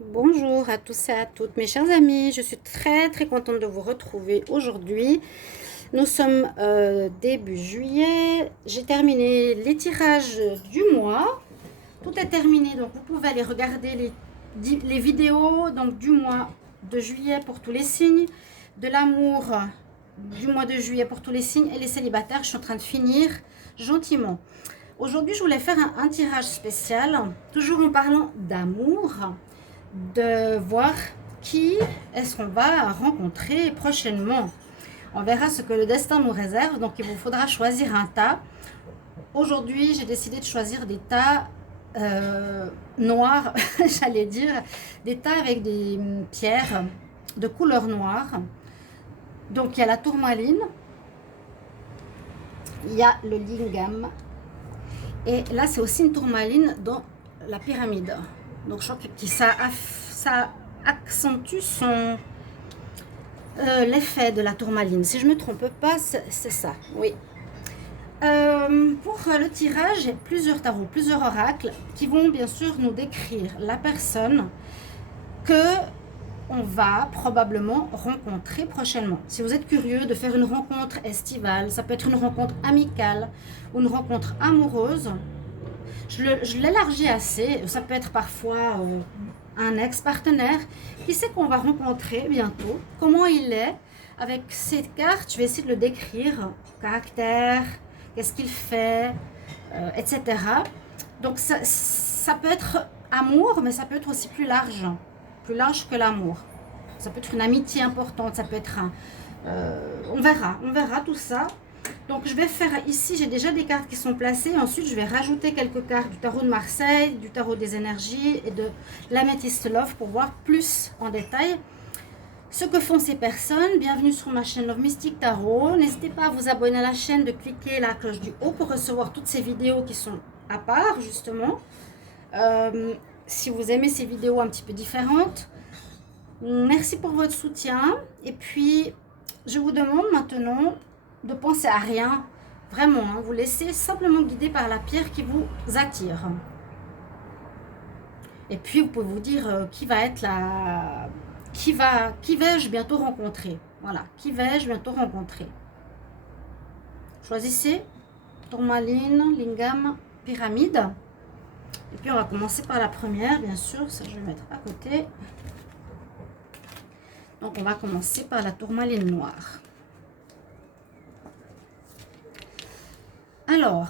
Bonjour à tous et à toutes mes chers amis, je suis très contente de vous retrouver aujourd'hui. Nous sommes début juillet, j'ai terminé les tirages du mois, tout est terminé, donc vous pouvez aller regarder les vidéos donc, du mois de juillet pour tous les signes, de l'amour du mois de juillet pour tous les signes et les célibataires. Je suis en train de finir gentiment. Aujourd'hui, je voulais faire un tirage spécial, toujours en parlant d'amour, de voir qui est-ce qu'on va rencontrer prochainement. On verra ce que le destin nous réserve, donc il vous faudra choisir un tas. Aujourd'hui, j'ai décidé de choisir des tas noirs, j'allais dire, des tas avec des pierres de couleur noire. Donc il y a la tourmaline, il y a le lingam, et là c'est aussi une tourmaline dans la pyramide. Donc je crois que ça accentue l'effet de la tourmaline. Si je ne me trompe pas, c'est ça, oui. Pour le tirage, j'ai plusieurs tarots, plusieurs oracles qui vont bien sûr nous décrire la personne que on va probablement rencontrer prochainement. Si vous êtes curieux de faire une rencontre estivale, ça peut être une rencontre amicale ou une rencontre amoureuse, je l'élargis assez. Ça peut être parfois un ex-partenaire qui sait qu'on va rencontrer bientôt. Comment il est avec ces cartes, je vais essayer de le décrire. Caractère, qu'est-ce qu'il fait, etc. Donc ça peut être amour, mais ça peut être aussi plus large que l'amour. Ça peut être une amitié importante, ça peut être on verra tout ça. Donc je vais faire ici, j'ai déjà des cartes qui sont placées. Ensuite, je vais rajouter quelques cartes du tarot de Marseille, du tarot des énergies et de l'Amethyst Love pour voir plus en détail ce que font ces personnes. Bienvenue sur ma chaîne Love Mystic Tarot. N'hésitez pas à vous abonner à la chaîne, de cliquer la cloche du haut pour recevoir toutes ces vidéos qui sont à part, justement. Si vous aimez ces vidéos un petit peu différentes, merci pour votre soutien. Et puis, je vous demande maintenant de penser à rien, vraiment, hein, vous laissez simplement guider par la pierre qui vous attire. Et puis vous pouvez vous dire qui va être qui vais-je bientôt rencontrer. Voilà, qui vais-je bientôt rencontrer. Choisissez tourmaline, lingam, pyramide. Et puis on va commencer par la première, bien sûr, ça je vais mettre à côté. Donc on va commencer par la tourmaline noire. Alors,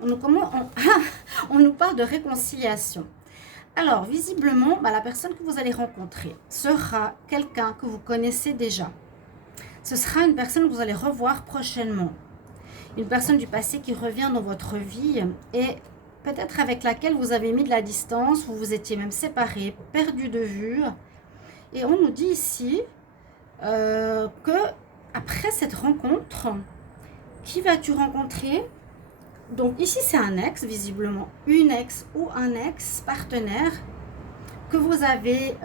on nous parle de réconciliation. Alors, visiblement, la personne que vous allez rencontrer sera quelqu'un que vous connaissez déjà. Ce sera une personne que vous allez revoir prochainement. Une personne du passé qui revient dans votre vie et peut-être avec laquelle vous avez mis de la distance, vous vous étiez même séparés, perdus de vue. Et on nous dit ici que après cette rencontre, qui vas-tu rencontrer? Donc ici c'est un ex, visiblement, une ex ou un ex partenaire que vous avez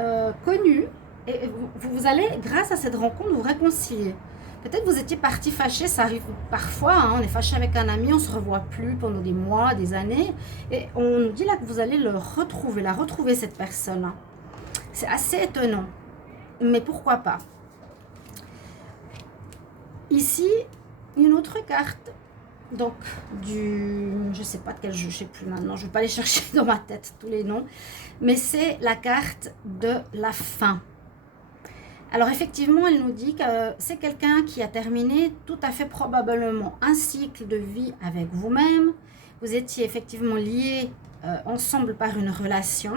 connu et vous allez, grâce à cette rencontre, vous réconcilier. Peut-être vous étiez parti fâché, ça arrive parfois, hein, on est fâché avec un ami, on ne se revoit plus pendant des mois, des années, et on nous dit là que vous allez la retrouver cette personne. C'est assez étonnant, mais pourquoi pas. Ici, une autre carte. Donc, je sais pas de quel jeu, je sais plus maintenant, je vais pas aller chercher dans ma tête tous les noms, mais c'est la carte de la fin. Alors effectivement, elle nous dit que c'est quelqu'un qui a terminé tout à fait probablement un cycle de vie avec vous-même. Vous étiez effectivement liés ensemble par une relation.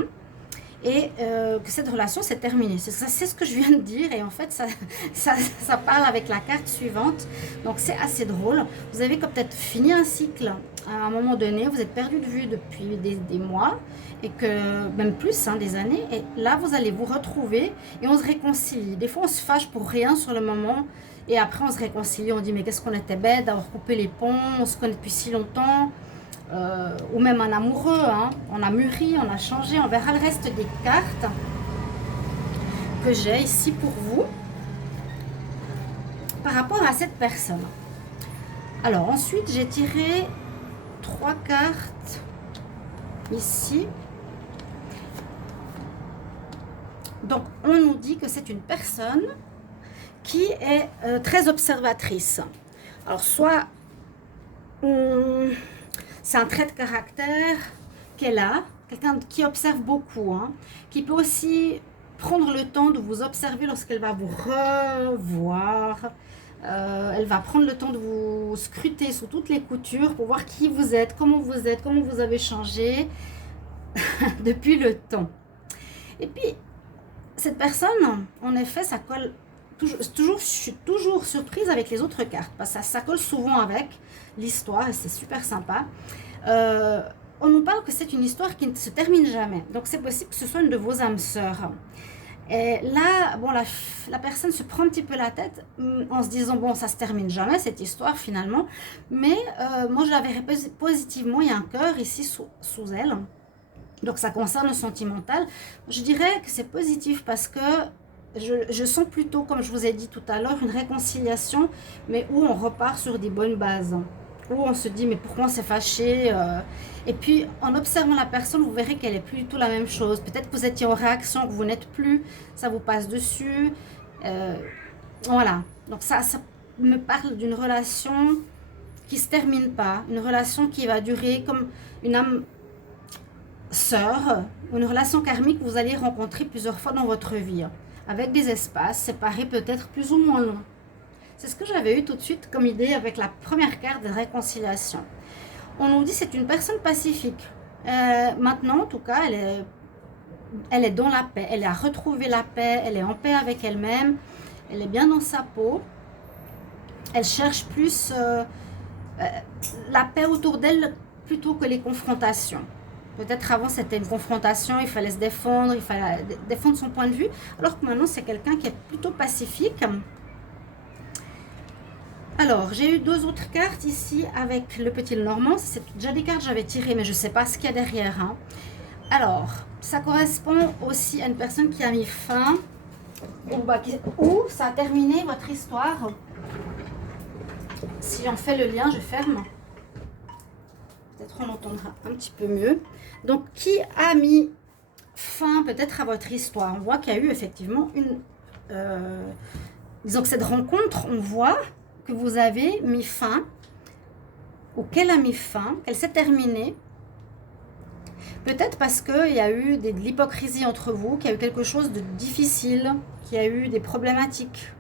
Et que cette relation s'est terminée. C'est ce que je viens de dire, et en fait ça parle avec la carte suivante, donc c'est assez drôle. Vous avez peut-être fini un cycle à un moment donné, vous êtes perdu de vue depuis des mois, et que même plus, hein, des années, et là vous allez vous retrouver et on se réconcilie. Des fois on se fâche pour rien sur le moment, et après on se réconcilie, on dit mais qu'est-ce qu'on était bête d'avoir coupé les ponts, on se connaît depuis si longtemps. Ou même un amoureux, hein. On a mûri, on a changé. On verra le reste des cartes que j'ai ici pour vous par rapport à cette personne. Alors ensuite j'ai tiré 3 cartes ici Donc, on nous dit que c'est une personne qui est très observatrice. Alors, soit c'est un trait de caractère qu'elle a, quelqu'un qui observe beaucoup, hein, qui peut aussi prendre le temps de vous observer lorsqu'elle va vous revoir. Elle va prendre le temps de vous scruter sous toutes les coutures pour voir qui vous êtes, comment vous avez changé depuis le temps. Et puis, cette personne, en effet, ça colle toujours, je suis toujours surprise avec les autres cartes, parce que ça colle souvent avec l'histoire, et c'est super sympa. On nous parle que c'est une histoire qui ne se termine jamais, donc c'est possible que ce soit une de vos âmes sœurs. Et là, bon, la personne se prend un petit peu la tête en se disant, bon, ça se termine jamais cette histoire finalement, mais moi je la verrais positivement, il y a un cœur ici sous elle, donc ça concerne le sentimental. Je dirais que c'est positif parce que je sens plutôt, comme je vous ai dit tout à l'heure, une réconciliation, mais où on repart sur des bonnes bases, où on se dit, mais pourquoi on s'est fâché Et puis, en observant la personne, vous verrez qu'elle n'est plus du tout la même chose. Peut-être que vous étiez en réaction, que vous n'êtes plus, ça vous passe dessus. Voilà. Donc, ça me parle d'une relation qui ne se termine pas, une relation qui va durer comme une âme sœur, une relation karmique que vous allez rencontrer plusieurs fois dans votre vie, avec des espaces séparés peut-être plus ou moins longs. C'est ce que j'avais eu tout de suite comme idée avec la première carte de réconciliation. On nous dit que c'est une personne pacifique. Maintenant, en tout cas, elle est dans la paix. Elle a retrouvé la paix. Elle est en paix avec elle-même. Elle est bien dans sa peau. Elle cherche plus la paix autour d'elle plutôt que les confrontations. Peut-être avant, c'était une confrontation. Il fallait se défendre. Il fallait défendre son point de vue. Alors que maintenant, c'est quelqu'un qui est plutôt pacifique. Alors, j'ai eu deux autres cartes ici avec le petit Normand. C'est déjà des cartes que j'avais tirées, mais je ne sais pas ce qu'il y a derrière. Hein. Alors, ça correspond aussi à une personne qui a mis fin ou ça a terminé votre histoire. Si on fait le lien, je ferme. Peut-être on entendra un petit peu mieux. Donc, qui a mis fin peut-être à votre histoire? On voit qu'il y a eu effectivement une... disons que cette rencontre, on voit que vous avez mis fin, ou qu'elle a mis fin, qu'elle s'est terminée, peut-être parce qu'il y a eu de l'hypocrisie entre vous, qu'il y a eu quelque chose de difficile, qu'il y a eu des problématiques,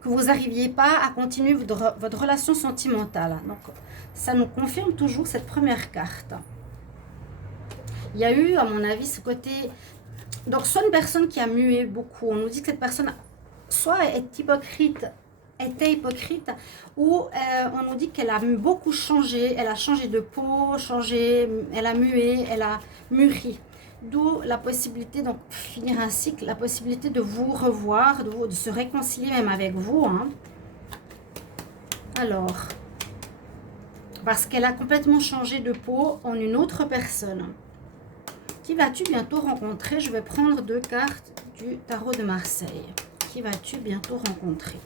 que vous n'arriviez pas à continuer votre relation sentimentale. Donc, ça nous confirme toujours cette première carte. Il y a eu, à mon avis, ce côté... Donc, soit une personne qui a mué beaucoup, on nous dit que cette personne... soit était hypocrite, ou on nous dit qu'elle a beaucoup changé, elle a changé de peau, elle a mué, elle a mûri. D'où la possibilité, donc finir un cycle, la possibilité de vous revoir, de se réconcilier même avec vous. Hein. Alors, parce qu'elle a complètement changé de peau en une autre personne. Qui vas-tu bientôt rencontrer? Je vais prendre deux cartes du tarot de Marseille. Qui vas-tu bientôt rencontrer?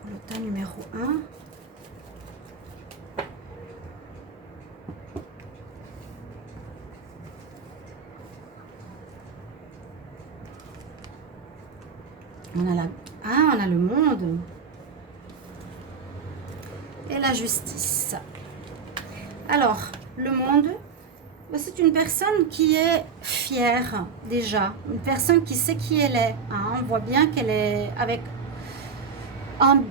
Pour le tas numéro 1. On a le monde. Et la justice. Alors, le monde... c'est une personne qui est fière déjà, une personne qui sait qui elle est. Hein. On voit bien qu'elle est avec un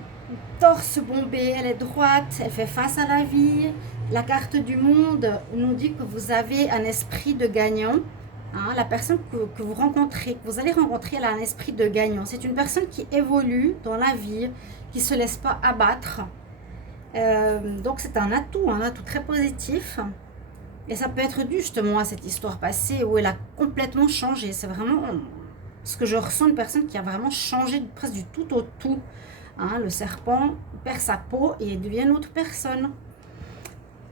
torse bombé, elle est droite, elle fait face à la vie. La carte du monde nous dit que vous avez un esprit de gagnant. Hein. La personne que vous rencontrez, que vous allez rencontrer, elle a un esprit de gagnant. C'est une personne qui évolue dans la vie, qui ne se laisse pas abattre. Donc c'est un atout très positif. Et ça peut être dû justement à cette histoire passée où elle a complètement changé. C'est vraiment ce que je ressens, une personne qui a vraiment changé presque du tout au tout. Hein, le serpent perd sa peau et devient une autre personne.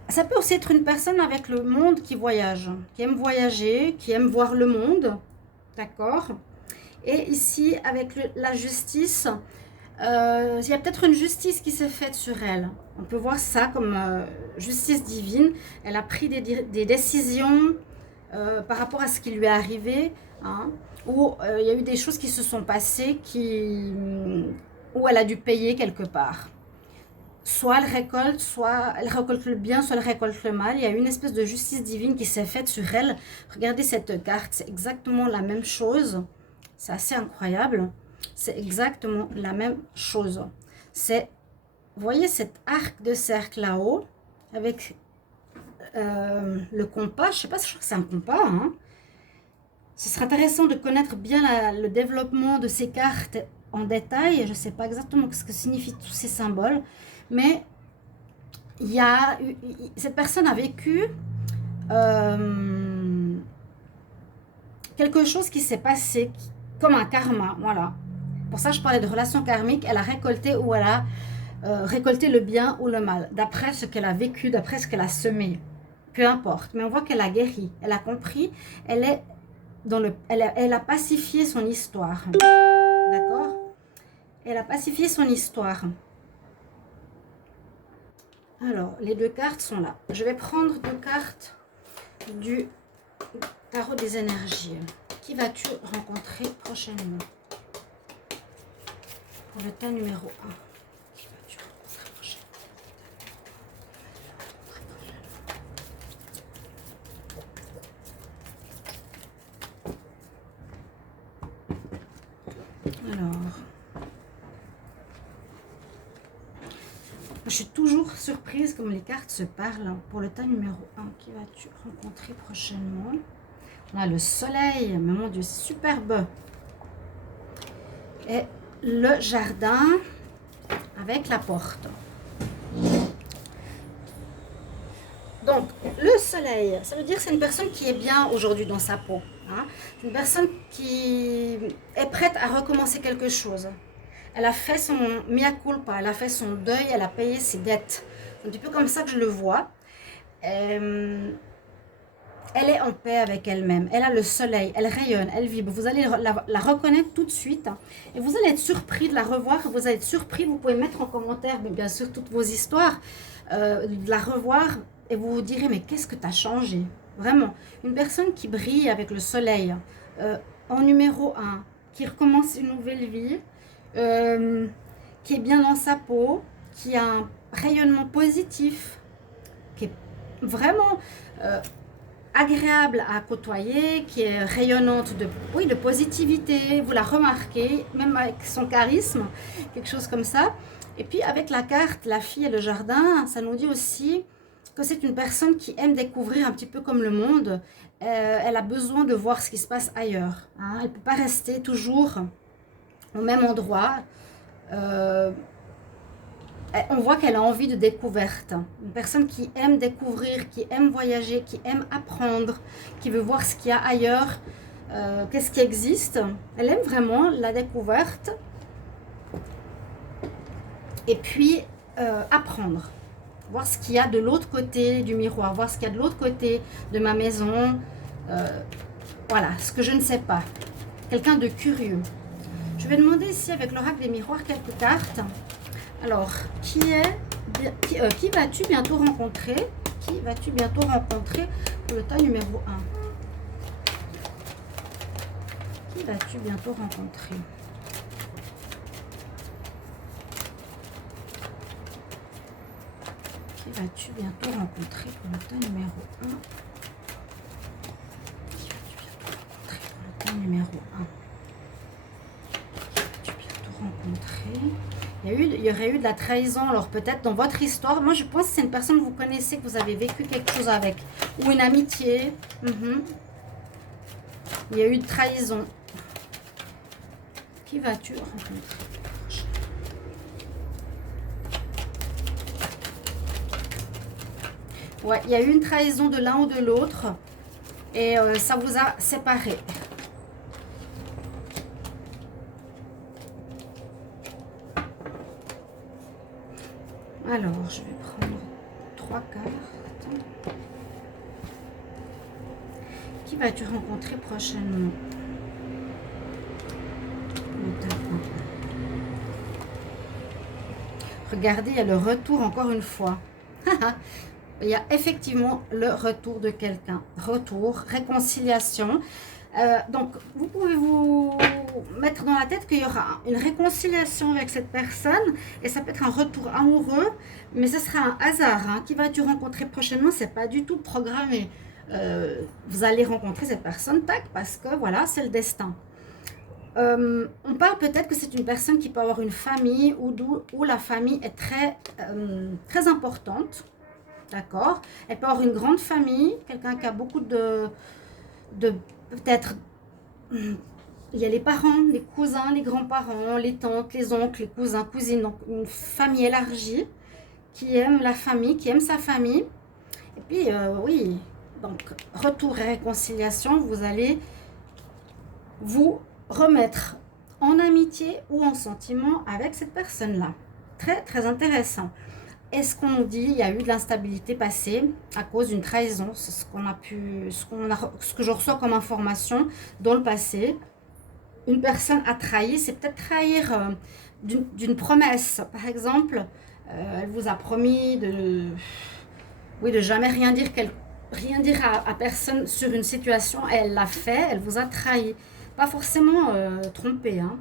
Ça peut aussi être une personne avec le monde qui voyage, qui aime voyager, qui aime voir le monde. D'accord? Et ici, avec la justice, Il y a peut-être une justice qui s'est faite sur elle. On peut voir ça comme justice divine. Elle a pris des décisions par rapport à ce qui lui est arrivé, hein, où il y a eu des choses qui se sont passées où elle a dû payer quelque part. Soit elle récolte le bien, soit elle récolte le mal. Il y a une espèce de justice divine qui s'est faite sur elle. Regardez cette carte, c'est exactement la même chose. C'est assez incroyable. C'est exactement la même chose. C'est, vous voyez cet arc de cercle là-haut, avec le compas. Je ne sais pas si je crois que c'est un compas, hein. Ce serait intéressant de connaître bien le développement de ces cartes en détail. Je ne sais pas exactement ce que signifient tous ces symboles. Mais cette personne a vécu quelque chose qui s'est passé comme un karma, voilà. Pour ça, je parlais de relation karmique. Elle a récolté ou elle a récolté le bien ou le mal, d'après ce qu'elle a vécu, d'après ce qu'elle a semé. Peu importe, mais on voit qu'elle a guéri, elle a compris, elle a pacifié son histoire. D'accord? Elle a pacifié son histoire. Alors, les deux cartes sont là. Je vais prendre deux cartes du tarot des énergies. Qui vas-tu rencontrer prochainement? Pour le tas numéro 1. Qui vas-tu rencontrer prochainement? Alors... je suis toujours surprise comme les cartes se parlent. Pour le tas numéro 1, qui vas-tu rencontrer prochainement? On a le soleil, mais mon Dieu, superbe. Et le jardin avec la porte. Donc, le soleil, ça veut dire que c'est une personne qui est bien aujourd'hui dans sa peau. Hein? C'est une personne qui est prête à recommencer quelque chose. Elle a fait son mea culpa, elle a fait son deuil, elle a payé ses dettes. C'est un petit peu comme ça que je le vois. Elle est en paix avec elle-même. Elle a le soleil, elle rayonne, elle vibre. Vous allez la reconnaître tout de suite. Et vous allez être surpris de la revoir. Vous allez être surpris. Vous pouvez mettre en commentaire, mais bien sûr, toutes vos histoires. De la revoir. Et vous vous direz, mais qu'est-ce que tu as changé? Vraiment. Une personne qui brille avec le soleil. En numéro 1. Qui recommence une nouvelle vie. Qui est bien dans sa peau, qui a un rayonnement positif, qui est vraiment agréable à côtoyer, qui est rayonnante de positivité, vous la remarquez, même avec son charisme, quelque chose comme ça. Et puis avec la carte, la fille et le jardin, ça nous dit aussi que c'est une personne qui aime découvrir un petit peu comme le monde. Elle a besoin de voir ce qui se passe ailleurs. Hein. Elle ne peut pas rester toujours au même endroit. On voit qu'elle a envie de découverte. Une personne qui aime découvrir, qui aime voyager, qui aime apprendre, qui veut voir ce qu'il y a ailleurs, qu'est-ce qui existe. Elle aime vraiment la découverte. Et puis, apprendre. Voir ce qu'il y a de l'autre côté du miroir, voir ce qu'il y a de l'autre côté de ma maison. Voilà, ce que je ne sais pas. Quelqu'un de curieux. Je vais demander ici avec l'oracle des miroirs quelques cartes. Alors, qui vas-tu bientôt rencontrer? Qui vas-tu bientôt rencontrer pour le tas numéro 1? Qui vas-tu bientôt rencontrer? Qui vas-tu bientôt rencontrer pour le tas numéro 1? Qui vas-tu bientôt rencontrer pour le tas numéro 1? Rencontrer. Il y aurait eu de la trahison, alors peut-être dans votre histoire. Moi, je pense que c'est une personne que vous connaissez, que vous avez vécu quelque chose avec. Ou une amitié. Il y a eu de trahison. Qui vas-tu rencontrer? Ouais, il y a eu une trahison de l'un ou de l'autre. Et ça vous a séparés. Alors, je vais prendre 3 cartes. Qui vas-tu rencontrer prochainement? Regardez, il y a le retour encore une fois. Il y a effectivement le retour de quelqu'un. Retour, réconciliation. Donc, vous pouvez vous mettre dans la tête qu'il y aura une réconciliation avec cette personne et ça peut être un retour amoureux, mais ce sera un hasard hein, qui va te rencontrer prochainement. C'est pas du tout programmé. Vous allez rencontrer cette personne, tac, parce que voilà, c'est le destin. On parle peut-être que c'est une personne qui peut avoir une famille où la famille est très importante. D'accord? Elle peut avoir une grande famille, quelqu'un qui a beaucoup de peut-être, il y a les parents, les cousins, les grands-parents, les tantes, les oncles, les cousins, cousines, donc une famille élargie qui aime la famille, qui aime sa famille. Et puis, oui, donc retour et réconciliation, vous allez vous remettre en amitié ou en sentiment avec cette personne-là. Très, très intéressant. Est-ce qu'on nous dit il y a eu de l'instabilité passée à cause d'une trahison? C'est ce que je reçois comme information dans le passé. Une personne a trahi, c'est peut-être trahir d'une promesse. Par exemple, elle vous a promis de jamais rien dire à personne sur une situation. Et elle l'a fait, elle vous a trahi. Pas forcément trompé. Hein.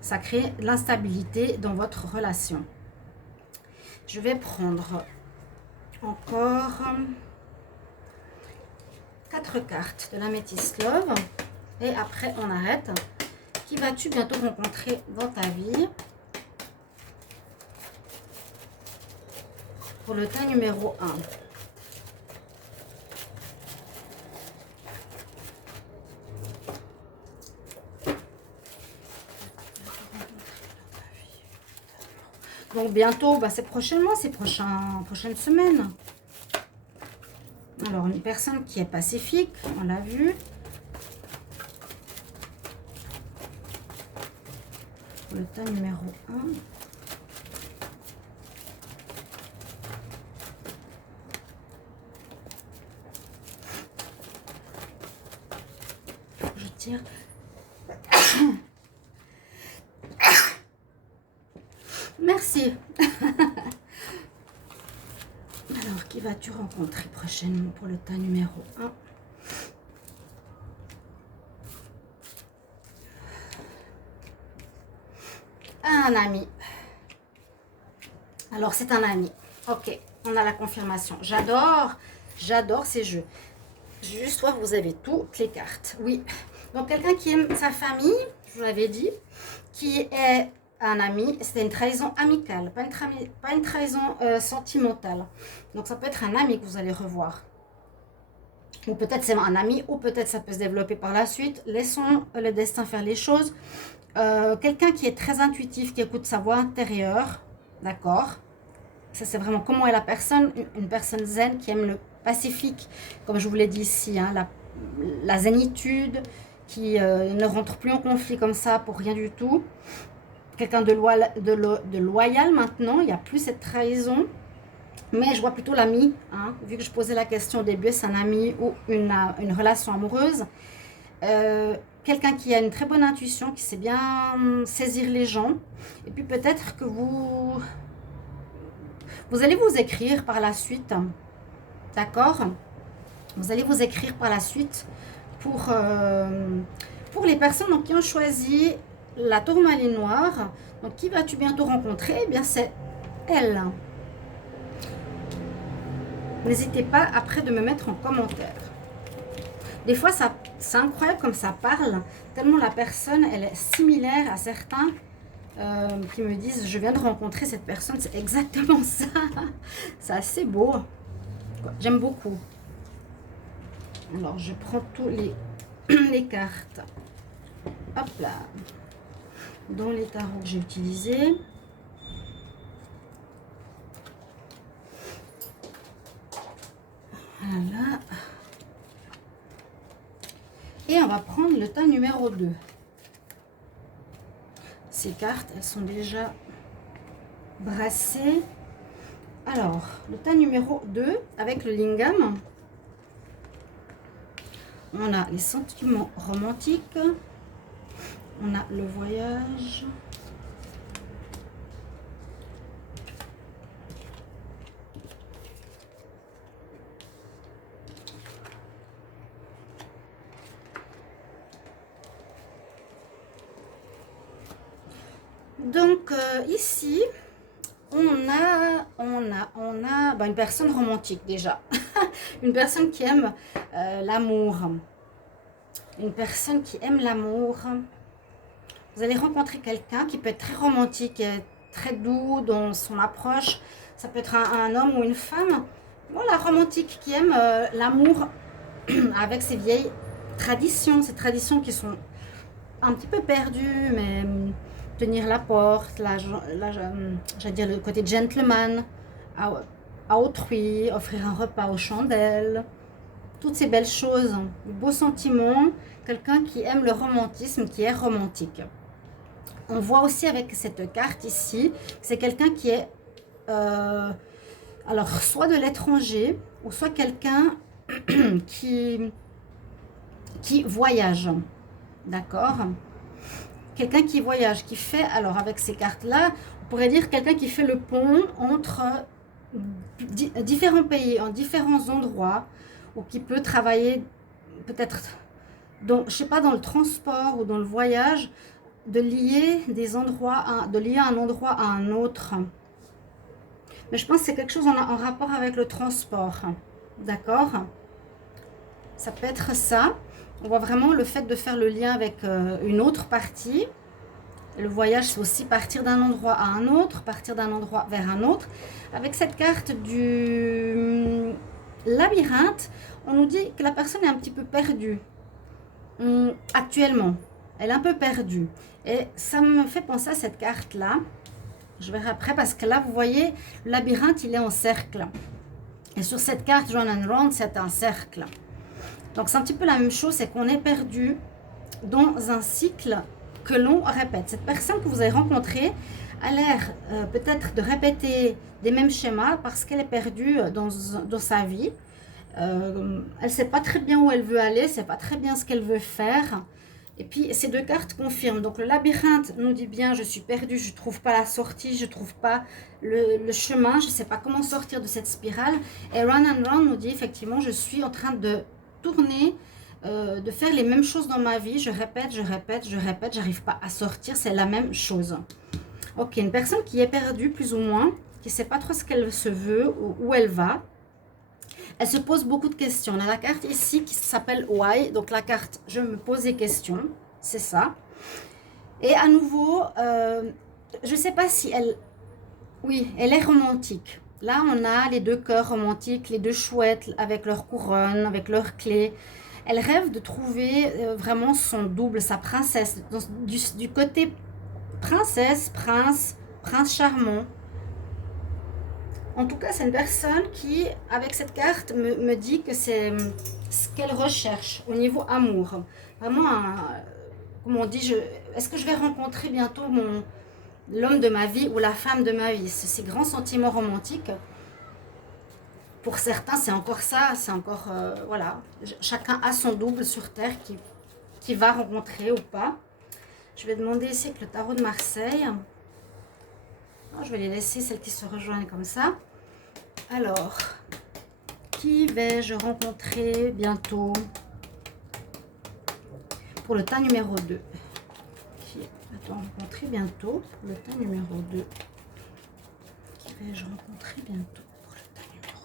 Ça crée de l'instabilité dans votre relation. Je vais prendre encore 4 cartes de l'Amethyst Love. Et après, on arrête. Qui vas-tu bientôt rencontrer dans ta vie? Pour le tas numéro 1. Donc bientôt, bah c'est prochainement, c'est prochaine semaine. Alors une personne qui est pacifique, on l'a vu. Le tas numéro 1. Je tire. Merci. Alors, qui vas-tu rencontrer prochainement pour le tas numéro 1? Un ami. Alors, c'est un ami. Ok, on a la confirmation. J'adore ces jeux. Juste voir, vous avez toutes les cartes. Oui. Donc, quelqu'un qui aime sa famille, je vous l'avais dit, qui est un ami, c'était une trahison amicale, pas une trahison sentimentale. Donc ça peut être un ami que vous allez revoir. Ou peut-être c'est un ami, ou peut-être ça peut se développer par la suite. Laissons le destin faire les choses. Quelqu'un qui est très intuitif, qui écoute sa voix intérieure, d'accord? Ça c'est vraiment comment est la personne, une personne zen qui aime le pacifique, comme je vous l'ai dit ici, hein, la zénitude, qui ne rentre plus en conflit comme ça pour rien du tout. Quelqu'un de loyal maintenant, il n'y a plus cette trahison. Mais je vois plutôt l'ami, hein, vu que je posais la question au début, c'est un ami ou une relation amoureuse. Quelqu'un qui a une très bonne intuition, qui sait bien saisir les gens. Et puis peut-être que vous allez vous écrire par la suite, d'accord? Vous allez vous écrire par la suite pour les personnes donc, qui ont choisi la tourmaline noire. Donc qui vas-tu bientôt rencontrer? Eh bien c'est elle. N'hésitez pas après de me mettre en commentaire. Des fois c'est incroyable comme ça parle, tellement la personne elle est similaire à certains qui me disent je viens de rencontrer cette personne, c'est exactement ça. C'est assez beau, j'aime beaucoup. Alors je prends tous les cartes, hop là, dans les tarots que j'ai utilisés. Voilà. Et on va prendre le tas numéro 2. Ces cartes, elles sont déjà brassées. Alors, le tas numéro 2 avec le lingam. On a les sentiments romantiques. On a le voyage. Donc ici, on a une personne romantique déjà. Une personne qui aime l'amour. Une personne qui aime l'amour. Vous allez rencontrer quelqu'un qui peut être très romantique et très doux dans son approche. Ça peut être un homme ou une femme. Voilà, romantique qui aime l'amour avec ses vieilles traditions. Ces traditions qui sont un petit peu perdues, mais tenir la porte, j'allais dire le côté gentleman à autrui, offrir un repas aux chandelles. Toutes ces belles choses, de beaux sentiments. Quelqu'un qui aime le romantisme, qui est romantique. On voit aussi avec cette carte ici, c'est quelqu'un qui est, alors soit de l'étranger, ou soit quelqu'un qui voyage, d'accord? Quelqu'un qui voyage, qui fait, alors avec ces cartes-là, on pourrait dire quelqu'un qui fait le pont entre différents pays, en différents endroits, ou qui peut travailler peut-être, je sais pas, dans le transport ou dans le voyage, de lier des endroits, de lier un endroit à un autre. Mais je pense que c'est quelque chose en rapport avec le transport, d'accord? Ça peut être ça. On voit vraiment le fait de faire le lien avec une autre partie. Le voyage, c'est aussi partir d'un endroit à un autre, partir d'un endroit vers un autre. Avec cette carte du labyrinthe, on nous dit que la personne est un petit peu perdue actuellement. Elle est un peu perdue. Et ça me fait penser à cette carte-là. Je verrai après parce que là, vous voyez, le labyrinthe, il est en cercle. Et sur cette carte, Round and Round, c'est un cercle. Donc, c'est un petit peu la même chose, c'est qu'on est perdu dans un cycle que l'on répète. Cette personne que vous avez rencontrée a l'air peut-être de répéter des mêmes schémas parce qu'elle est perdue dans sa vie. Elle ne sait pas très bien où elle veut aller, elle ne sait pas très bien ce qu'elle veut faire. Et puis, ces deux cartes confirment. Donc, le labyrinthe nous dit bien, je suis perdue, je ne trouve pas la sortie, je ne trouve pas le chemin, je ne sais pas comment sortir de cette spirale. Et Run and Run nous dit, effectivement, je suis en train de tourner, de faire les mêmes choses dans ma vie. Je répète, j'arrive pas à sortir, c'est la même chose. Ok, une personne qui est perdue, plus ou moins, qui ne sait pas trop ce qu'elle se veut, où elle va. Elle se pose beaucoup de questions. On a la carte ici qui s'appelle Why. Donc la carte, je me pose des questions. C'est ça. Et à nouveau, je ne sais pas si elle... Oui, elle est romantique. Là, on a les deux cœurs romantiques, les deux chouettes avec leur couronne, avec leurs clés. Elle rêve de trouver vraiment son double, sa princesse. Du côté princesse, prince charmant. En tout cas, c'est une personne qui, avec cette carte, me dit que c'est ce qu'elle recherche au niveau amour. Vraiment, comme on dit, est-ce que je vais rencontrer bientôt l'homme de ma vie ou la femme de ma vie? Ces grands sentiments romantiques. Pour certains, c'est encore ça, c'est encore, voilà. Chacun a son double sur Terre qui va rencontrer ou pas. Je vais demander ici avec le tarot de Marseille. Non, je vais les laisser, celles qui se rejoignent comme ça. Alors, qui vais-je rencontrer bientôt pour le tas numéro 2? Qui va-t-on rencontrer bientôt pour le tas numéro 2? Qui vais-je rencontrer bientôt pour le tas numéro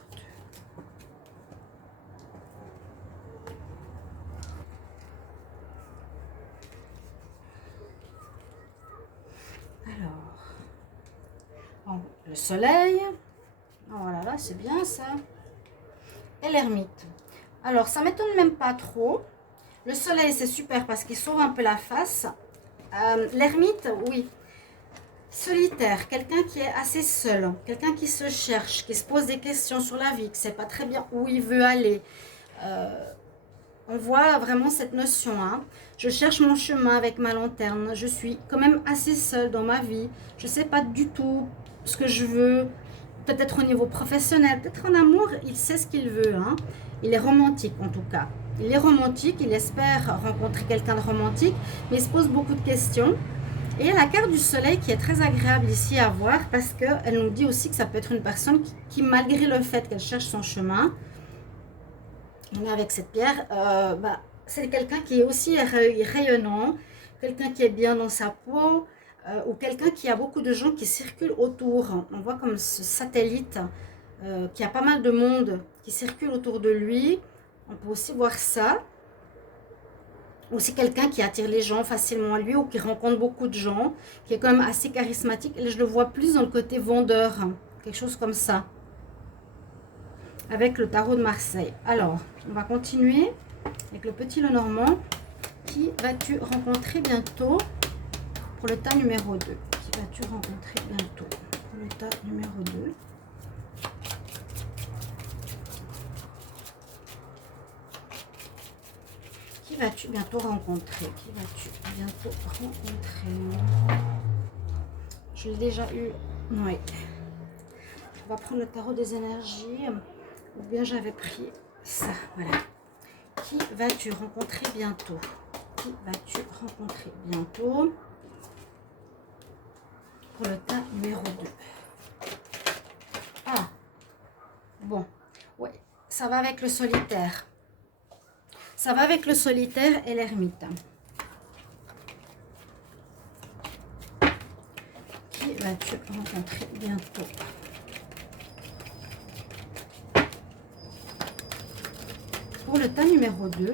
2? Alors, le soleil. Voilà, là, c'est bien ça. Et l'ermite. Alors, ça m'étonne même pas trop. Le soleil, c'est super parce qu'il sauve un peu la face. L'ermite, oui. Solitaire, quelqu'un qui est assez seul. Quelqu'un qui se cherche, qui se pose des questions sur la vie, qui ne sait pas très bien où il veut aller. On voit vraiment cette notion. Hein. Je cherche mon chemin avec ma lanterne. Je suis quand même assez seule dans ma vie. Je ne sais pas du tout ce que je veux. Peut-être au niveau professionnel, peut-être en amour, il sait ce qu'il veut. Hein. Il est romantique en tout cas. Il est romantique, il espère rencontrer quelqu'un de romantique, mais il se pose beaucoup de questions. Et il y a la carte du soleil qui est très agréable ici à voir parce qu'elle nous dit aussi que ça peut être une personne qui malgré le fait qu'elle cherche son chemin, on est avec cette pierre, c'est quelqu'un qui est aussi rayonnant, quelqu'un qui est bien dans sa peau, ou quelqu'un qui a beaucoup de gens qui circulent autour. On voit comme ce satellite qui a pas mal de monde qui circule autour de lui. On peut aussi voir ça. Ou c'est quelqu'un qui attire les gens facilement à lui ou qui rencontre beaucoup de gens, qui est quand même assez charismatique. Et je le vois plus dans le côté vendeur, quelque chose comme ça, avec le tarot de Marseille. Alors, on va continuer avec le petit Lenormand. Qui vas-tu rencontrer bientôt pour le tas numéro 2? Qui vas-tu rencontrer bientôt pour le tas numéro 2? Qui vas-tu bientôt rencontrer? Qui vas-tu bientôt rencontrer? Je l'ai déjà eu. Oui. On va prendre le tarot des énergies. Ou bien j'avais pris ça. Voilà. Qui vas-tu rencontrer bientôt? Qui vas-tu rencontrer bientôt pour le tas numéro 2? Ah. Bon. Oui. Ça va avec le solitaire. Ça va avec le solitaire et l'ermite. Qui vas-tu rencontrer bientôt? Pour le tas numéro 2,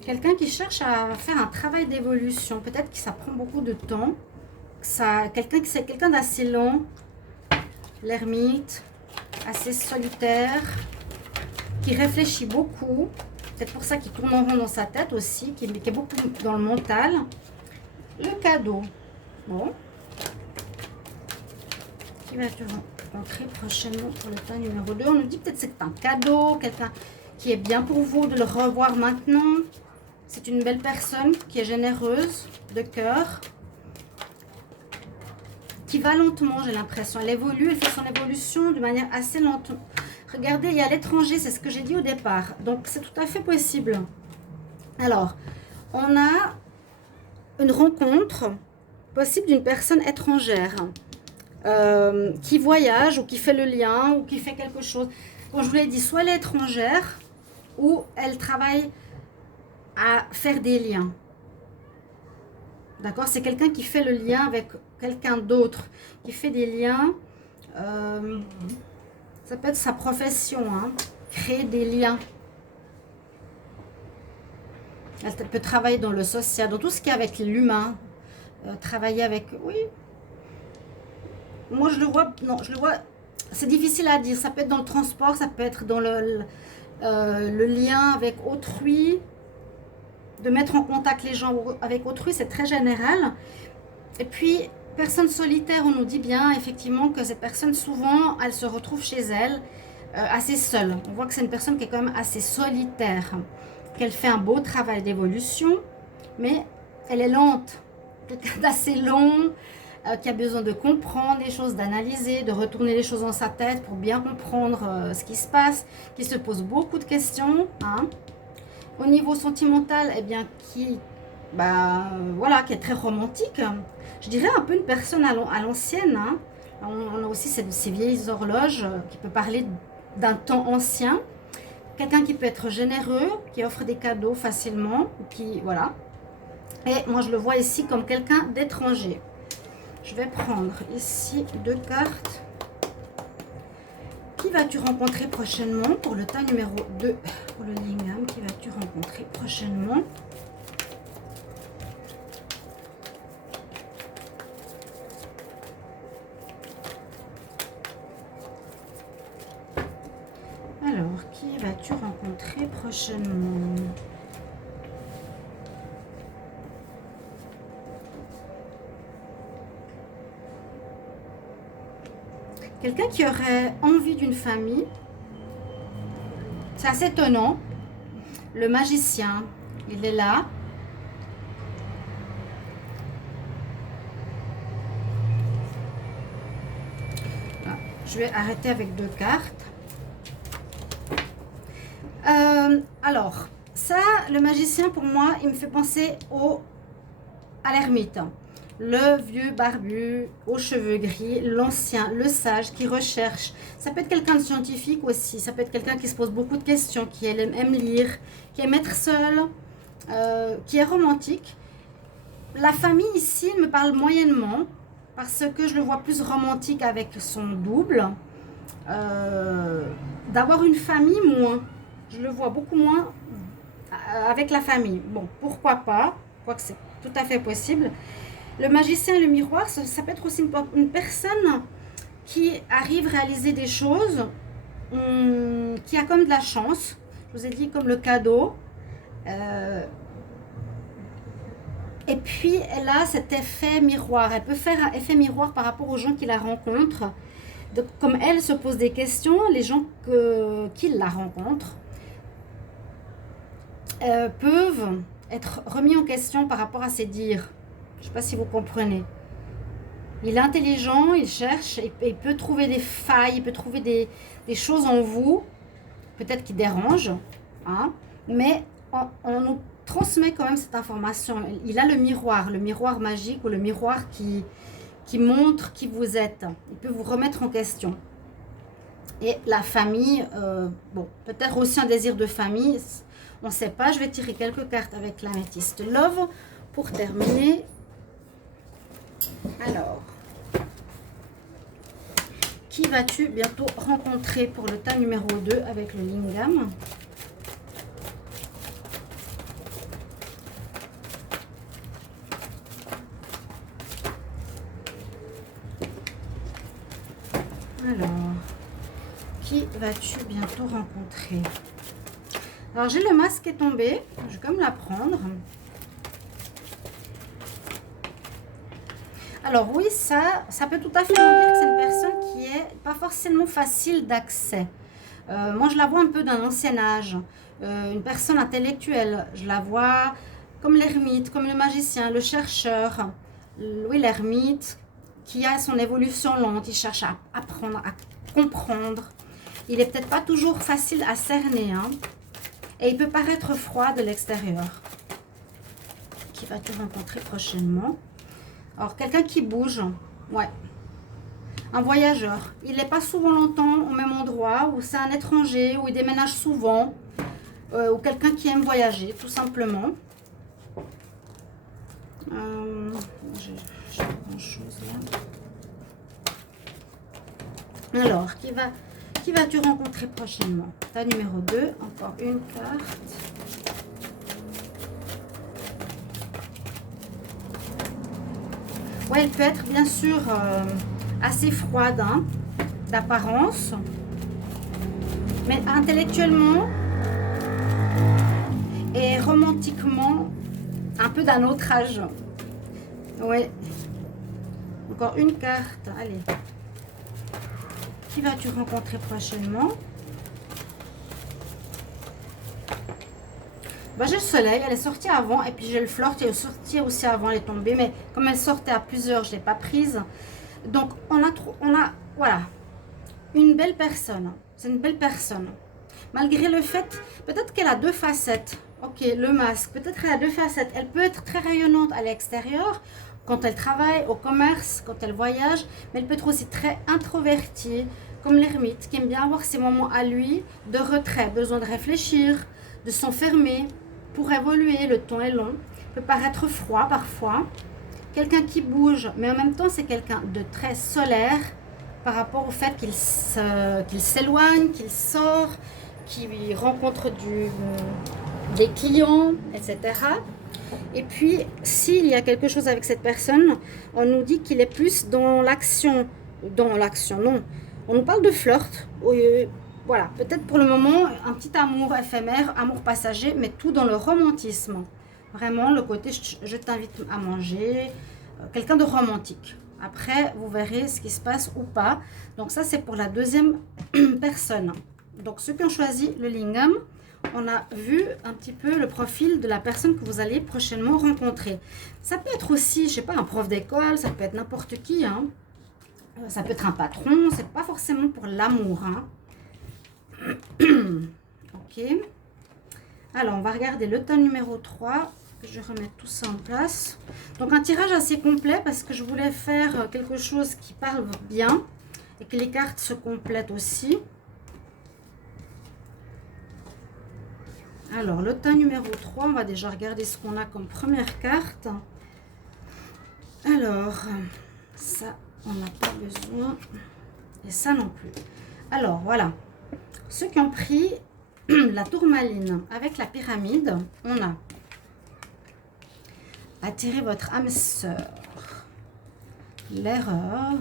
quelqu'un qui cherche à faire un travail d'évolution. Peut-être que ça prend beaucoup de temps. Quelqu'un d'assez lent, l'ermite, assez solitaire, qui réfléchit beaucoup, peut-être pour ça qu'il tourne en rond dans sa tête aussi, qui est beaucoup dans le mental. Le cadeau, bon. Qui va-tu rencontrer prochainement pour le tas numéro 2? On nous dit peut-être que c'est un cadeau, quelqu'un qui est bien pour vous de le revoir maintenant. C'est une belle personne qui est généreuse, de cœur, qui va lentement, j'ai l'impression. Elle évolue, elle fait son évolution de manière assez lente. Regardez, il y a l'étranger, c'est ce que j'ai dit au départ. Donc, c'est tout à fait possible. Alors, on a une rencontre possible d'une personne étrangère qui voyage ou qui fait le lien ou qui fait quelque chose. Comme je vous l'ai dit, soit elle est étrangère ou elle travaille à faire des liens. D'accord? C'est quelqu'un qui fait le lien avec quelqu'un d'autre, qui fait des liens. Ça peut être sa profession, hein, créer des liens. Elle peut travailler dans le social, dans tout ce qui est avec l'humain. Travailler avec... Oui. Moi, je le vois... Non, je le vois... C'est difficile à dire. Ça peut être dans le transport, ça peut être dans le lien avec autrui. De mettre en contact les gens avec autrui, c'est très général. Et puis... Personne solitaire, on nous dit bien effectivement que cette personne, souvent, elle se retrouve chez elle assez seule. On voit que c'est une personne qui est quand même assez solitaire, qu'elle fait un beau travail d'évolution, mais elle est lente, quelqu'un d'assez long, qui a besoin de comprendre les choses, d'analyser, de retourner les choses dans sa tête pour bien comprendre ce qui se passe, qui se pose beaucoup de questions. Hein. Au niveau sentimental, eh bien, voilà, qui est très romantique. Je dirais un peu une personne à l'ancienne. Hein. On a aussi ces vieilles horloges qui peut parler d'un temps ancien. Quelqu'un qui peut être généreux, qui offre des cadeaux facilement. Qui, voilà. Et moi, je le vois ici comme quelqu'un d'étranger. Je vais prendre ici 2 cartes. Qui vas-tu rencontrer prochainement pour le tas numéro 2? Pour le lingam, qui vas-tu rencontrer prochainement? Alors, qui vas-tu rencontrer prochainement? Quelqu'un qui aurait envie d'une famille. C'est assez étonnant. Le magicien, il est là. Je vais arrêter avec 2 cartes. Alors, ça, le magicien, pour moi, il me fait penser à l'ermite. Le vieux barbu aux cheveux gris, l'ancien, le sage qui recherche. Ça peut être quelqu'un de scientifique aussi. Ça peut être quelqu'un qui se pose beaucoup de questions, qui aime lire, qui aime être seul, qui est romantique. La famille ici me parle moyennement parce que je le vois plus romantique avec son double. D'avoir une famille, moins. Je le vois beaucoup moins avec la famille. Bon, pourquoi pas, quoique c'est tout à fait possible. Le magicien et le miroir, ça peut être aussi une personne qui arrive à réaliser des choses, qui a comme de la chance. Je vous ai dit comme le cadeau. Et puis, elle a cet effet miroir. Elle peut faire un effet miroir par rapport aux gens qui la rencontrent. Donc, comme elle se pose des questions, les gens qui la rencontrent peuvent être remis en question par rapport à ses dires. Je ne sais pas si vous comprenez. Il est intelligent, il cherche, il peut trouver des failles, il peut trouver des choses en vous, peut-être qui dérangent, hein, mais on nous transmet quand même cette information. Il a le miroir magique ou le miroir qui montre qui vous êtes. Il peut vous remettre en question. Et la famille, bon, peut-être aussi un désir de famille, on ne sait pas. Je vais tirer quelques cartes avec l'améthyste Love pour terminer. Alors, qui vas-tu bientôt rencontrer pour le tas numéro 2 avec le lingam? Alors, qui vas-tu bientôt rencontrer? Alors, j'ai le masque qui est tombé. Je vais comme la prendre. Alors oui, ça peut tout à fait nous dire que c'est une personne qui est pas forcément facile d'accès. Moi, je la vois un peu d'un ancien âge. Une personne intellectuelle. Je la vois comme l'ermite, comme le magicien, le chercheur. Oui, l'ermite qui a son évolution lente. Il cherche à apprendre, à comprendre. Il n'est peut-être pas toujours facile à cerner. Hein, et il peut paraître froid de l'extérieur. Qui vas-tu rencontrer prochainement? Alors, quelqu'un qui bouge, ouais. Un voyageur. Il n'est pas souvent longtemps au même endroit, ou c'est un étranger, ou il déménage souvent, ou quelqu'un qui aime voyager, tout simplement. J'ai pas grand-chose là. Alors, qui vas-tu rencontrer prochainement? Ta numéro 2, encore une carte. Ouais, elle peut être bien sûr assez froide, hein, d'apparence, mais intellectuellement et romantiquement un peu d'un autre âge. Ouais. Encore une carte. Allez. Qui vas-tu rencontrer prochainement? Bah, j'ai le soleil, elle est sortie avant, et puis j'ai le flirt, elle est sortie aussi avant, elle est tombée, mais comme elle sortait à plusieurs, je ne l'ai pas prise. Donc, on a, voilà, une belle personne. C'est une belle personne. Malgré le fait, peut-être qu'elle a deux facettes. Ok, le masque, peut-être qu'elle a deux facettes. Elle peut être très rayonnante à l'extérieur, quand elle travaille, au commerce, quand elle voyage, mais elle peut être aussi très introvertie, comme l'ermite, qui aime bien avoir ses moments à lui, de retrait, besoin de réfléchir, de s'enfermer. Pour évoluer, le temps est long, peut paraître froid parfois. Quelqu'un qui bouge, mais en même temps, c'est quelqu'un de très solaire par rapport au fait qu'il s'éloigne, qu'il sort, qu'il rencontre des clients, etc. Et puis, s'il y a quelque chose avec cette personne, on nous dit qu'il est plus dans l'action. Dans l'action, non. On nous parle de flirt. Voilà, peut-être pour le moment, un petit amour éphémère, amour passager, mais tout dans le romantisme. Vraiment, le côté je t'invite à manger, quelqu'un de romantique. Après, vous verrez ce qui se passe ou pas. Donc ça, c'est pour la deuxième personne. Donc ceux qui ont choisi le lingam, on a vu un petit peu le profil de la personne que vous allez prochainement rencontrer. Ça peut être aussi, je sais pas, un prof d'école, ça peut être n'importe qui. Hein. Ça peut être un patron, c'est pas forcément pour l'amour. Hein. Ok. Alors, on va regarder le tas numéro 3. Je remets tout ça en place. Donc, un tirage assez complet parce que je voulais faire quelque chose qui parle bien et que les cartes se complètent aussi. Alors, le tas numéro 3, on va déjà regarder ce qu'on a comme première carte. Alors, ça, on n'a pas besoin. Et ça non plus. Alors, voilà. Ceux qui ont pris la tourmaline avec la pyramide, on a attiré votre âme sœur, l'erreur,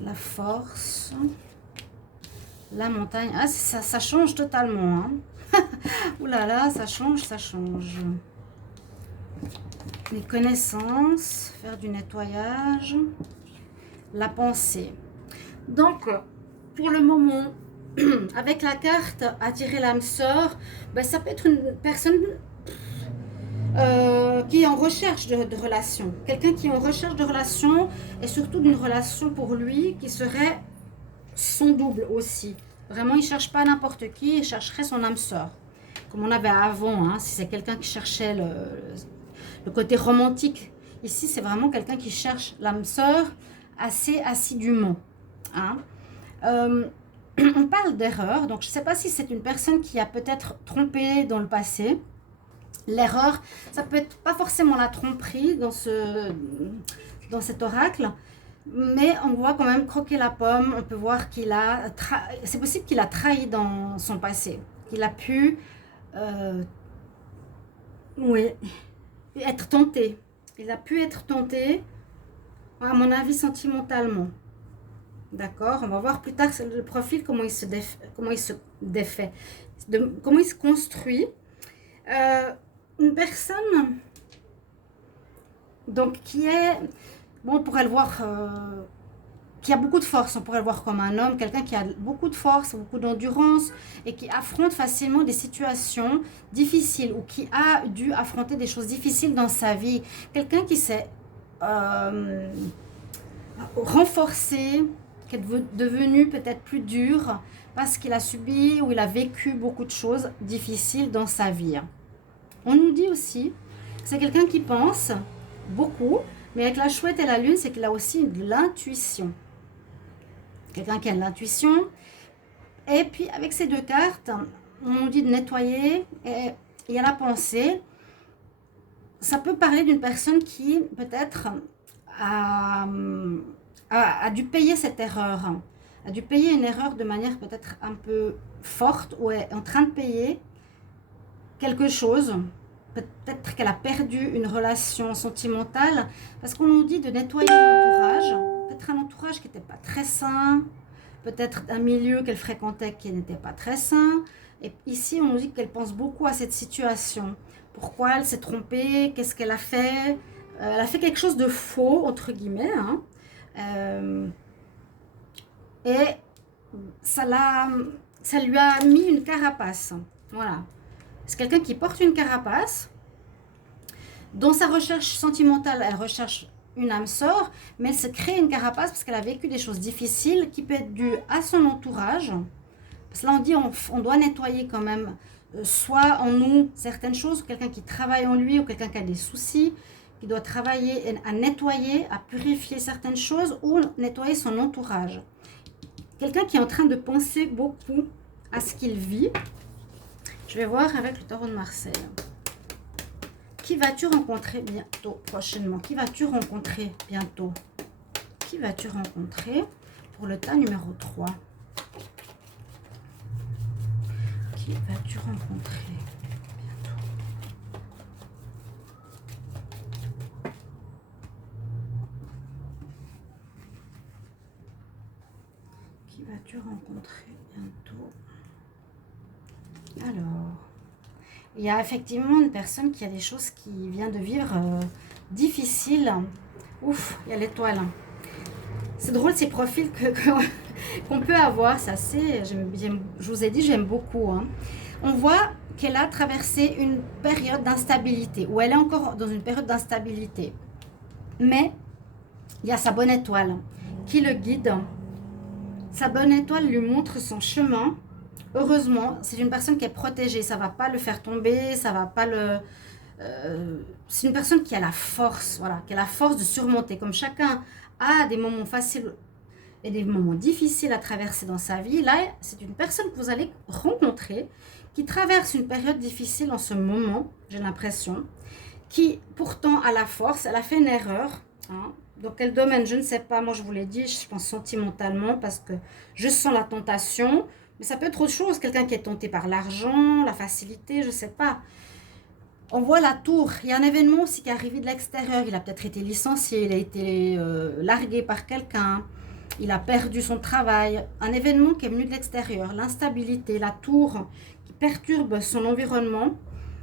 la force, la montagne. Ah, ça change totalement. Hein. Ouh là là, ça change, ça change. Les connaissances, faire du nettoyage, la pensée. Donc, pour le moment, avec la carte attirer l'âme sœur, ben, ça peut être une personne qui est en recherche de relation. Quelqu'un qui est en recherche de relation et surtout d'une relation pour lui qui serait son double aussi. Vraiment, il ne cherche pas n'importe qui, il chercherait son âme sœur. Comme on avait avant, hein, si c'est quelqu'un qui cherchait le côté romantique. Ici, c'est vraiment quelqu'un qui cherche l'âme sœur assez assidûment. Hein. On parle d'erreur, donc je ne sais pas si c'est une personne qui a peut-être trompé dans le passé. L'erreur, ça peut être pas forcément la tromperie dans cet oracle, mais on voit quand même croquer la pomme. On peut voir qu'il a, c'est possible qu'il a trahi dans son passé, qu'il a pu, oui, être tenté. Il a pu être tenté, à mon avis, sentimentalement. D'accord, on va voir plus tard le profil, comment il se défait, comment il se construit. Une personne donc qui est, bon, on pourrait le voir, qui a beaucoup de force, on pourrait le voir comme un homme, quelqu'un qui a beaucoup de force, beaucoup d'endurance et qui affronte facilement des situations difficiles ou qui a dû affronter des choses difficiles dans sa vie. Quelqu'un qui s'est renforcé, qui est devenu peut-être plus dur parce qu'il a subi ou il a vécu beaucoup de choses difficiles dans sa vie. On nous dit aussi que c'est quelqu'un qui pense beaucoup, mais avec la chouette et la lune, c'est qu'il a aussi de l'intuition. Quelqu'un qui a de l'intuition. Et puis, avec ces deux cartes, on nous dit de nettoyer et il y a la pensée. Ça peut parler d'une personne qui, peut-être, a dû payer cette erreur. A dû payer une erreur de manière peut-être un peu forte ou est en train de payer quelque chose. Peut-être qu'elle a perdu une relation sentimentale parce qu'on nous dit de nettoyer l'entourage. Peut-être un entourage qui n'était pas très sain, peut-être un milieu qu'elle fréquentait qui n'était pas très sain. Et ici, on nous dit qu'elle pense beaucoup à cette situation. Pourquoi elle s'est trompée? Qu'est-ce qu'elle a fait? Elle a fait quelque chose de faux, entre guillemets. Hein. Et ça lui a mis une carapace. Voilà. C'est quelqu'un qui porte une carapace. Dans sa recherche sentimentale, elle recherche une âme sœur, mais elle se crée une carapace parce qu'elle a vécu des choses difficiles qui peuvent être dues à son entourage. Parce que là, on dit on doit nettoyer quand même, soit en nous certaines choses, quelqu'un qui travaille en lui ou quelqu'un qui a des soucis, qui doit travailler à nettoyer, à purifier certaines choses ou nettoyer son entourage. Quelqu'un qui est en train de penser beaucoup à ce qu'il vit. Je vais voir avec le taureau de Marseille. Qui vas-tu rencontrer bientôt, prochainement? Qui vas-tu rencontrer bientôt? Qui vas-tu rencontrer pour le tas numéro 3? Qui vas-tu rencontrer bientôt? Qui vas-tu rencontrer bientôt? Alors, il y a effectivement une personne qui a des choses qui vient de vivre difficiles. Ouf, il y a l'étoile. C'est drôle ces profils qu'on peut avoir. Ça, je vous ai dit, j'aime beaucoup. Hein. On voit qu'elle a traversé une période d'instabilité, ou elle est encore dans une période d'instabilité. Mais il y a sa bonne étoile qui le guide. Sa bonne étoile lui montre son chemin. Heureusement, c'est une personne qui est protégée. Ça ne va pas le faire tomber, ça va pas le... c'est une personne qui a la force, voilà, qui a la force de surmonter. Comme chacun a des moments faciles et des moments difficiles à traverser dans sa vie, là, c'est une personne que vous allez rencontrer qui traverse une période difficile en ce moment, j'ai l'impression, qui pourtant a la force, elle a fait une erreur. Hein. Dans quel domaine, je ne sais pas, moi je vous l'ai dit, je pense sentimentalement parce que je sens la tentation. Mais ça peut être autre chose, quelqu'un qui est tenté par l'argent, la facilité, je ne sais pas. On voit la tour, il y a un événement aussi qui est arrivé de l'extérieur, il a peut-être été licencié, il a été largué par quelqu'un, il a perdu son travail. Un événement qui est venu de l'extérieur, l'instabilité, la tour qui perturbe son environnement.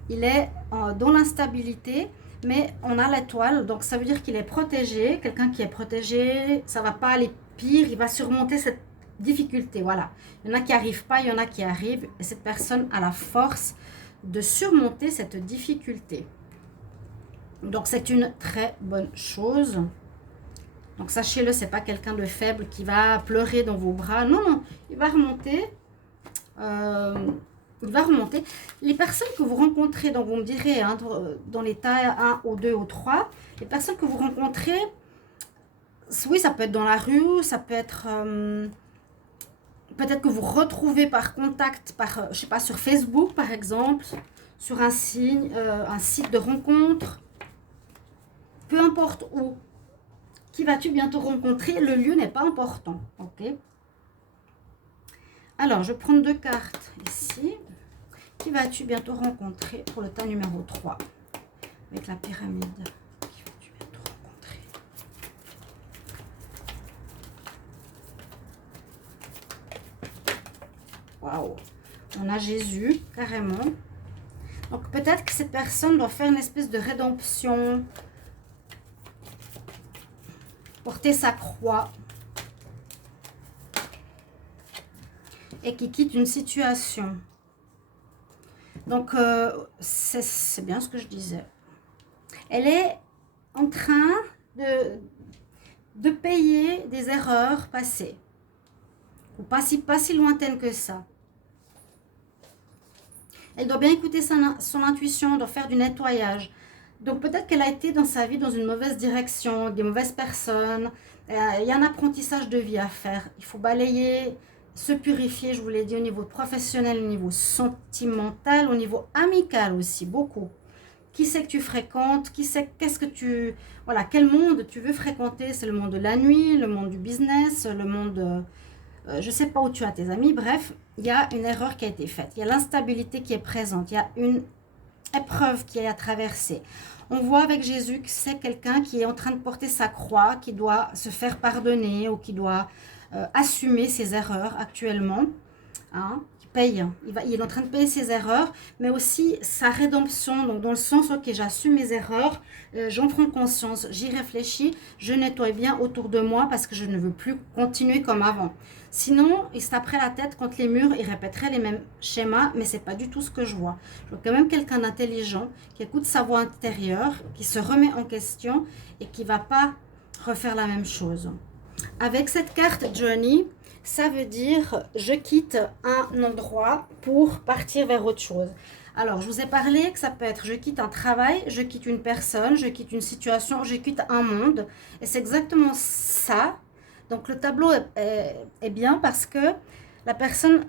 Il est dans l'instabilité, mais on a l'étoile, donc ça veut dire qu'il est protégé. Quelqu'un qui est protégé, ça ne va pas aller pire, il va surmonter cette difficulté. Voilà. Il y en a qui n'arrivent pas, il y en a qui arrivent, et cette personne a la force de surmonter cette difficulté. Donc c'est une très bonne chose. Donc sachez-le, c'est pas quelqu'un de faible qui va pleurer dans vos bras. Non, non, il va remonter. Il va remonter. Les personnes que vous rencontrez, donc vous me direz, hein, dans l'état 1 ou 2 ou 3, les personnes que vous rencontrez, oui, ça peut être dans la rue, ça peut être... peut-être que vous retrouvez par contact, par, je sais pas, sur Facebook par exemple, sur un site de rencontre, peu importe où. Qui vas-tu bientôt rencontrer? Le lieu n'est pas important, ok? Alors, je vais prendre 2 cartes ici. Qui vas-tu bientôt rencontrer pour le tas numéro 3 avec la pyramide? Qui vas-tu bientôt rencontrer? Waouh! On a Jésus, carrément. Donc, peut-être que cette personne doit faire une espèce de rédemption, porter sa croix et qui quitte une situation. Donc, c'est bien ce que je disais. Elle est en train de payer des erreurs passées. Ou pas si lointaines que ça. Elle doit bien écouter son intuition, doit faire du nettoyage. Donc, peut-être qu'elle a été dans sa vie dans une mauvaise direction, des mauvaises personnes. Il y a un apprentissage de vie à faire. Il faut balayer, se purifier, je vous l'ai dit, au niveau professionnel, au niveau sentimental, au niveau amical aussi, beaucoup. Qui c'est que tu fréquentes? Qu'est-ce que tu... Voilà, quel monde tu veux fréquenter? C'est le monde de la nuit, le monde du business, le monde... je ne sais pas où tu as tes amis. Bref, il y a une erreur qui a été faite. Il y a l'instabilité qui est présente. Il y a une épreuve qui est à traverser. On voit avec Jésus que c'est quelqu'un qui est en train de porter sa croix, qui doit se faire pardonner ou qui doit assumer ses erreurs actuellement. Hein, qui paye. Il est en train de payer ses erreurs, mais aussi sa rédemption. Donc dans le sens, ok, j'assume mes erreurs, j'en prends conscience, j'y réfléchis, je nettoie bien autour de moi parce que je ne veux plus continuer comme avant. Sinon, il se taperait la tête contre les murs, il répéterait les mêmes schémas, mais c'est pas du tout ce que je vois. Je vois quand même quelqu'un d'intelligent, qui écoute sa voix intérieure, qui se remet en question et qui va pas refaire la même chose. Avec cette carte Journey, ça veut dire je quitte un endroit pour partir vers autre chose. Alors, je vous ai parlé que ça peut être je quitte un travail, je quitte une personne, je quitte une situation, je quitte un monde. Et c'est exactement ça. Donc, le tableau est bien parce que la personne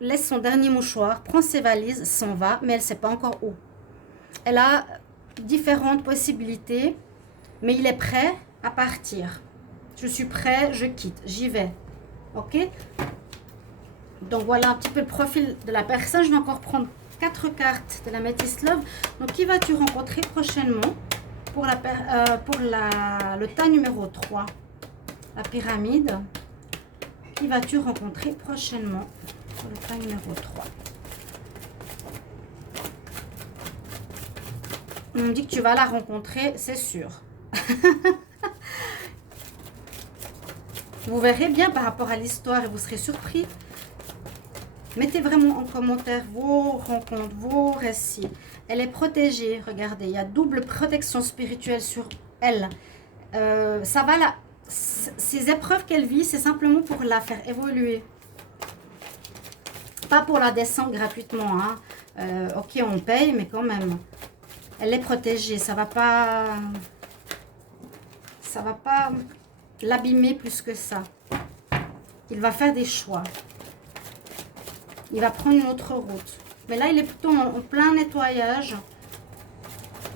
laisse son dernier mouchoir, prend ses valises, s'en va, mais elle ne sait pas encore où. Elle a différentes possibilités, mais il est prêt à partir. Je suis prêt, je quitte, j'y vais. Ok? Donc voilà un petit peu le profil de la personne. Je vais encore prendre 4 cartes de la Métis Love. Donc qui vas-tu rencontrer prochainement pour le tas numéro 3? La pyramide. Qui vas-tu rencontrer prochainement pour le tas numéro 3? On me dit que tu vas la rencontrer, c'est sûr. Vous verrez bien par rapport à l'histoire et vous serez surpris. Mettez vraiment en commentaire vos rencontres, vos récits. Elle est protégée, regardez, il y a double protection spirituelle sur elle. Ça va là. Ces épreuves qu'elle vit, c'est simplement pour la faire évoluer. Pas pour la descendre gratuitement. Hein. Ok, on paye, mais quand même. Elle est protégée. Ça va pas l'abîmer plus que ça. Il va faire des choix. Il va prendre une autre route. Mais là, il est plutôt en plein nettoyage.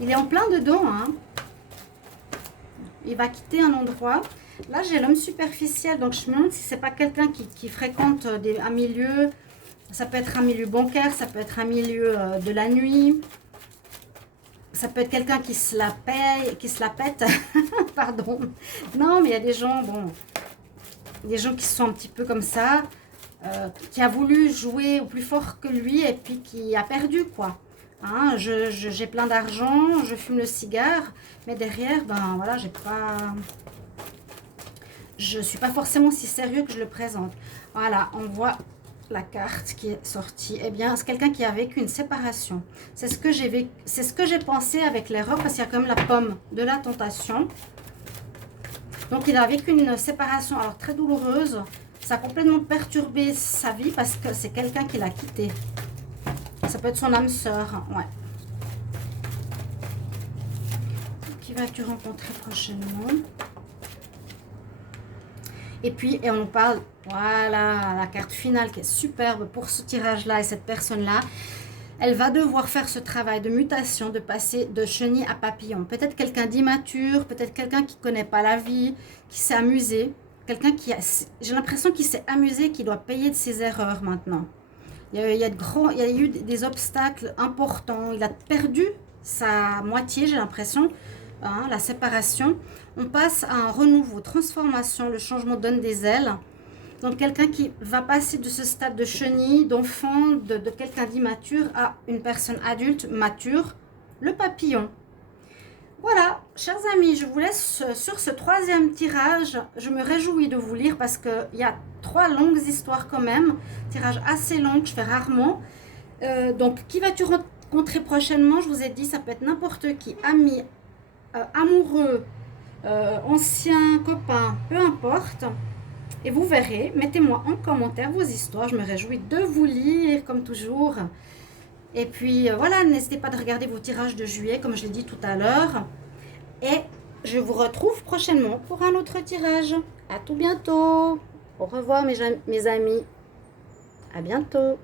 Il est en plein dedans, hein. Il va quitter un endroit. Là, j'ai l'homme superficiel, donc je me demande si c'est pas quelqu'un qui fréquente un milieu. Ça peut être un milieu bancaire, ça peut être un milieu de la nuit. Ça peut être quelqu'un qui se la paye, qui se la pète. Pardon. Non, mais il y a des gens, bon, des gens qui sont un petit peu comme ça, qui a voulu jouer au plus fort que lui et puis qui a perdu, quoi. Hein, j'ai plein d'argent, je fume le cigare, mais derrière, ben voilà, je suis pas forcément si sérieux que je le présente. Voilà, on voit la carte qui est sortie. Eh bien, c'est quelqu'un qui a vécu une séparation. C'est ce que j'ai pensé avec l'erreur, parce qu'il y a quand même la pomme de la tentation. Donc, il a vécu une séparation, alors très douloureuse. Ça a complètement perturbé sa vie parce que c'est quelqu'un qui l'a quitté. Ça peut être son âme sœur, ouais. Qui vas-tu rencontrer prochainement? Et puis, et on nous parle, voilà, la carte finale qui est superbe pour ce tirage-là et cette personne-là. Elle va devoir faire ce travail de mutation, de passer de chenille à papillon. Peut-être quelqu'un d'immature, peut-être quelqu'un qui ne connaît pas la vie, qui s'est amusé. Quelqu'un qui a, j'ai l'impression qu'il s'est amusé, qui doit payer de ses erreurs maintenant. Il y a eu des obstacles importants. Il a perdu sa moitié, j'ai l'impression, hein, la séparation. On passe à un renouveau, transformation, le changement donne des ailes. Donc quelqu'un qui va passer de ce stade de chenille, d'enfant, de quelqu'un d'immature à une personne adulte, mature, le papillon. Voilà, chers amis, je vous laisse sur ce troisième tirage. Je me réjouis de vous lire parce qu'il y a 3 longues histoires quand même. Tirage assez long que je fais rarement. Donc, qui vas-tu rencontrer prochainement? Je vous ai dit, ça peut être n'importe qui. Amis, amoureux, anciens copains, peu importe. Et vous verrez, mettez-moi en commentaire vos histoires. Je me réjouis de vous lire comme toujours. Et puis voilà, n'hésitez pas de regarder vos tirages de juillet, comme je l'ai dit tout à l'heure. Et je vous retrouve prochainement pour un autre tirage. À tout bientôt. Au revoir mes amis. À bientôt.